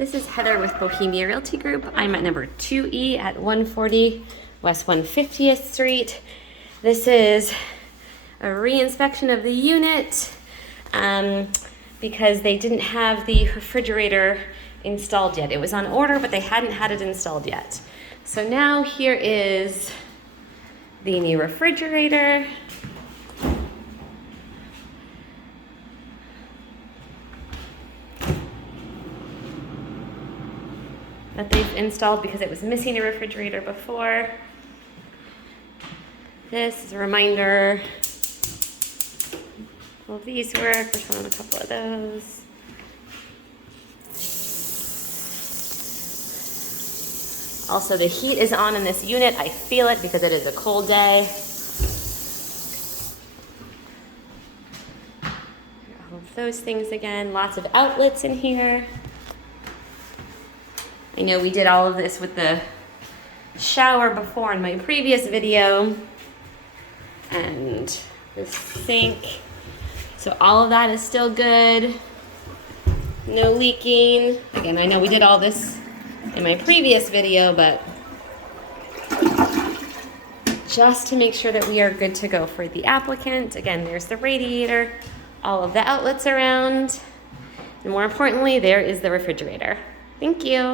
This is Heather with Bohemia Realty Group. I'm at number 2E at 140 West 150th Street. This is a re-inspection of the unit because they didn't have the refrigerator installed yet. It was on order, but they hadn't had it installed yet. So now here is the new refrigerator. That they've installed because it was missing a refrigerator before. This is a reminder. Will these work? We're showing a couple of those. Also, the heat is on in this unit. I feel it because it is a cold day. All of those things again. Lots of outlets in here. I know we did all of this with the shower before in my previous video. And the sink. So all of that is still good. No leaking. Again, I know we did all this in my previous video, but just to make sure that we are good to go for the applicant. Again, there's the radiator, all of the outlets around, and more importantly, there is the refrigerator. Thank you.